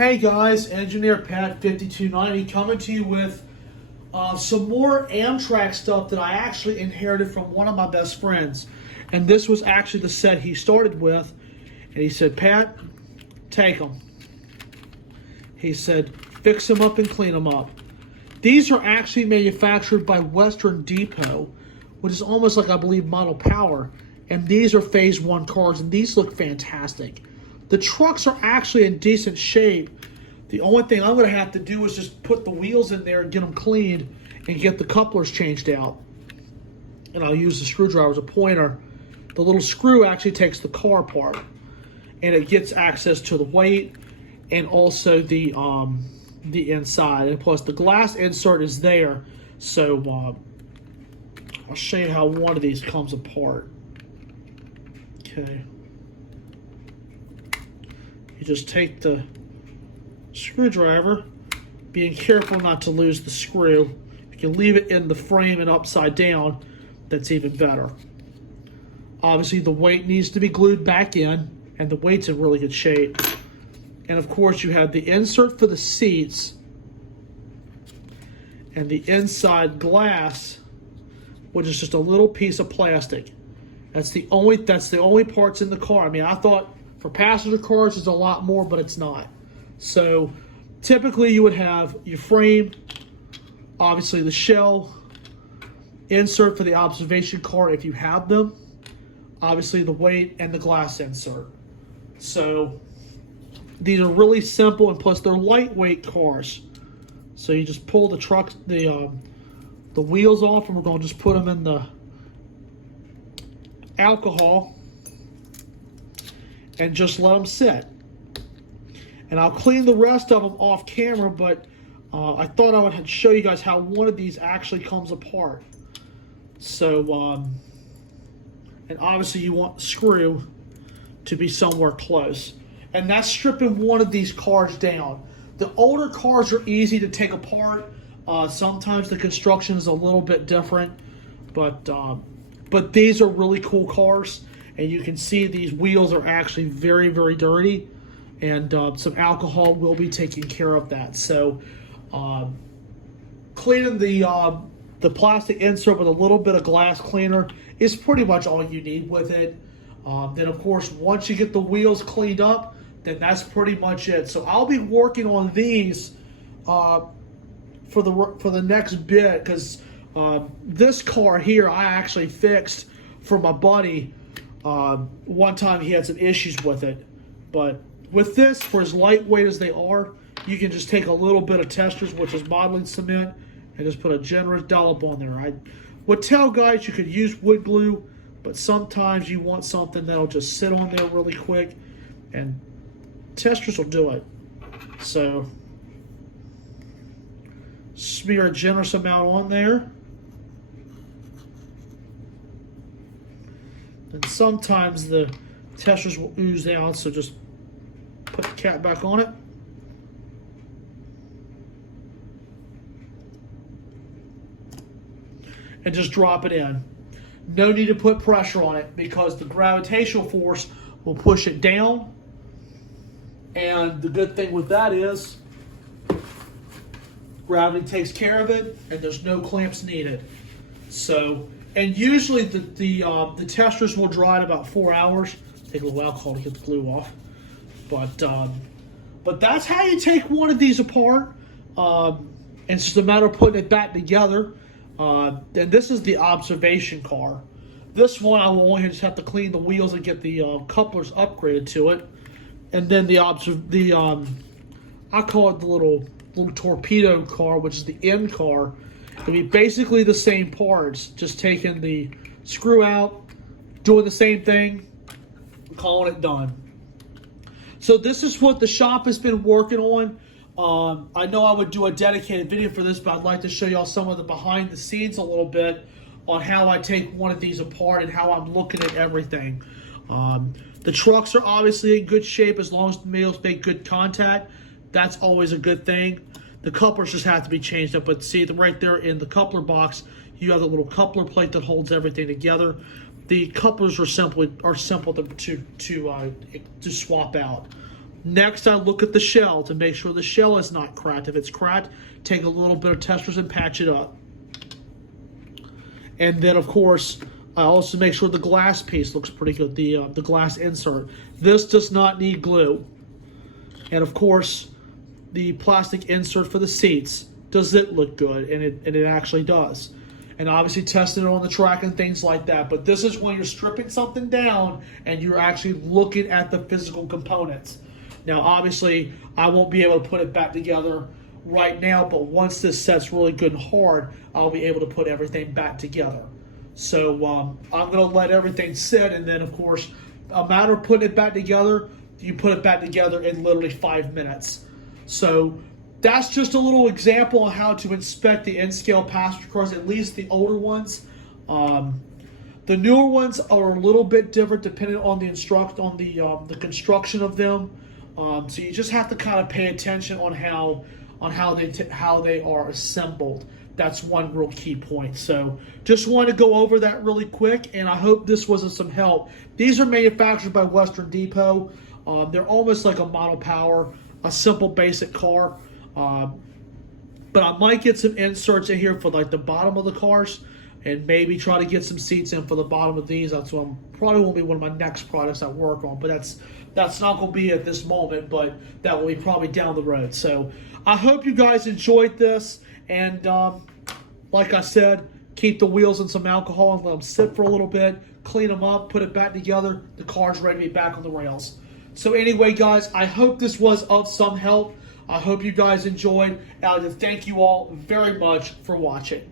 Hey guys, Engineer Pat 5290 coming to you with some more Amtrak stuff that I actually inherited from one of my best friends. And this was actually the set he started with. And he said, Pat, take them. He said, fix them up and clean them up. These are actually manufactured by Western Depot, which is almost like, I believe, Model Power. And these are Phase 1 cars, and these look fantastic. The trucks are actually in decent shape. The only thing I'm going to have to do is just put the wheels in there and get them cleaned and get the couplers changed out. And I'll use the screwdriver as a pointer. The little screw actually takes the car apart, and it gets access to the weight and also the inside. And plus, the glass insert is there. So I'll show you how one of these comes apart. Okay. You just take the screwdriver, being careful not to lose the screw. You can leave it in the frame and upside down, that's even better. Obviously the weight needs to be glued back in, and the weight's in really good shape. And of course you have the insert for the seats and the inside glass, which is just a little piece of plastic. That's the only parts in the car. I mean, I thought for passenger cars, it's a lot more, but it's not. So typically you would have your frame, obviously the shell, insert for the observation car if you have them, obviously the weight, and the glass insert. So these are really simple, and plus they're lightweight cars. So you just pull the wheels off, and we're going to just put them in the alcohol and just let them sit. And I'll clean the rest of them off camera, but I thought I would show you guys how one of these actually comes apart. So, and obviously you want the screw to be somewhere close. And that's stripping one of these cars down. The older cars are easy to take apart. Sometimes the construction is a little bit different, but these are really cool cars. And you can see these wheels are actually very, very dirty, and some alcohol will be taking care of that. So cleaning the plastic insert with a little bit of glass cleaner is pretty much all you need with it. Then of course, once you get the wheels cleaned up, then that's pretty much it. So I'll be working on these for the next bit, because this car here I actually fixed for my buddy. One time he had some issues with it, but with this, for as lightweight as they are, you can just take a little bit of Testors, which is modeling cement, and just put a generous dollop on there. I would tell guys you could use wood glue, but sometimes you want something that'll just sit on there really quick, and Testors will do it. So smear a generous amount on there. And sometimes the Testors will ooze out, so just put the cap back on it. And just drop it in. No need to put pressure on it, because the gravitational force will push it down. And the good thing with that is gravity takes care of it, and there's no clamps needed. So, and usually the Testors will dry in about 4 hours. Take a little alcohol to get the glue off. But that's how you take one of these apart. And it's just a matter of putting it back together. And this is the observation car. This one I will only just have to clean the wheels and get the couplers upgraded to it. And then I call it the little torpedo car, which is the end car. It'll be basically the same parts, just taking the screw out, doing the same thing, calling it done. So this is what the shop has been working on. I know I would do a dedicated video for this, but I'd like to show y'all some of the behind the scenes a little bit on how I take one of these apart and how I'm looking at everything. The trucks are obviously in good shape as long as the wheels make good contact. That's always a good thing. The couplers just have to be changed up, but see right there in the coupler box, you have the little coupler plate that holds everything together. The couplers are simple to swap out. Next, I look at the shell to make sure the shell is not cracked. If it's cracked, take a little bit of testers and patch it up. And then, of course, I also make sure the glass piece looks pretty good, the glass insert. This does not need glue. And, of course, the plastic insert for the seats, does it look good? And it actually does. And obviously testing it on the track and things like that. But this is when you're stripping something down and you're actually looking at the physical components. Now, obviously, I won't be able to put it back together right now, but once this set's really good and hard, I'll be able to put everything back together. So I'm going to let everything sit, and then, of course, a matter of putting it back together, you put it back together in literally 5 minutes. So that's just a little example of how to inspect the N-scale passenger cars, at least the older ones. The newer ones are a little bit different depending on the construction of them. So you just have to kind of pay attention on how they are assembled. That's one real key point. So just wanted to go over that really quick, and I hope this was of some help. These are manufactured by Western Depot. They're almost like a Model Power, a simple basic car. But I might get some inserts in here for like the bottom of the cars, and maybe try to get some seats in for the bottom of these. That's what probably will be one of my next products I work on. But that's not going to be at this moment, but that will be probably down the road. So I hope you guys enjoyed this, and like I said, keep the wheels in some alcohol and let them sit for a little bit, clean them up, put it back together. The car's ready to be back on the rails. So anyway, guys, I hope this was of some help. I hope you guys enjoyed. And I thank you all very much for watching.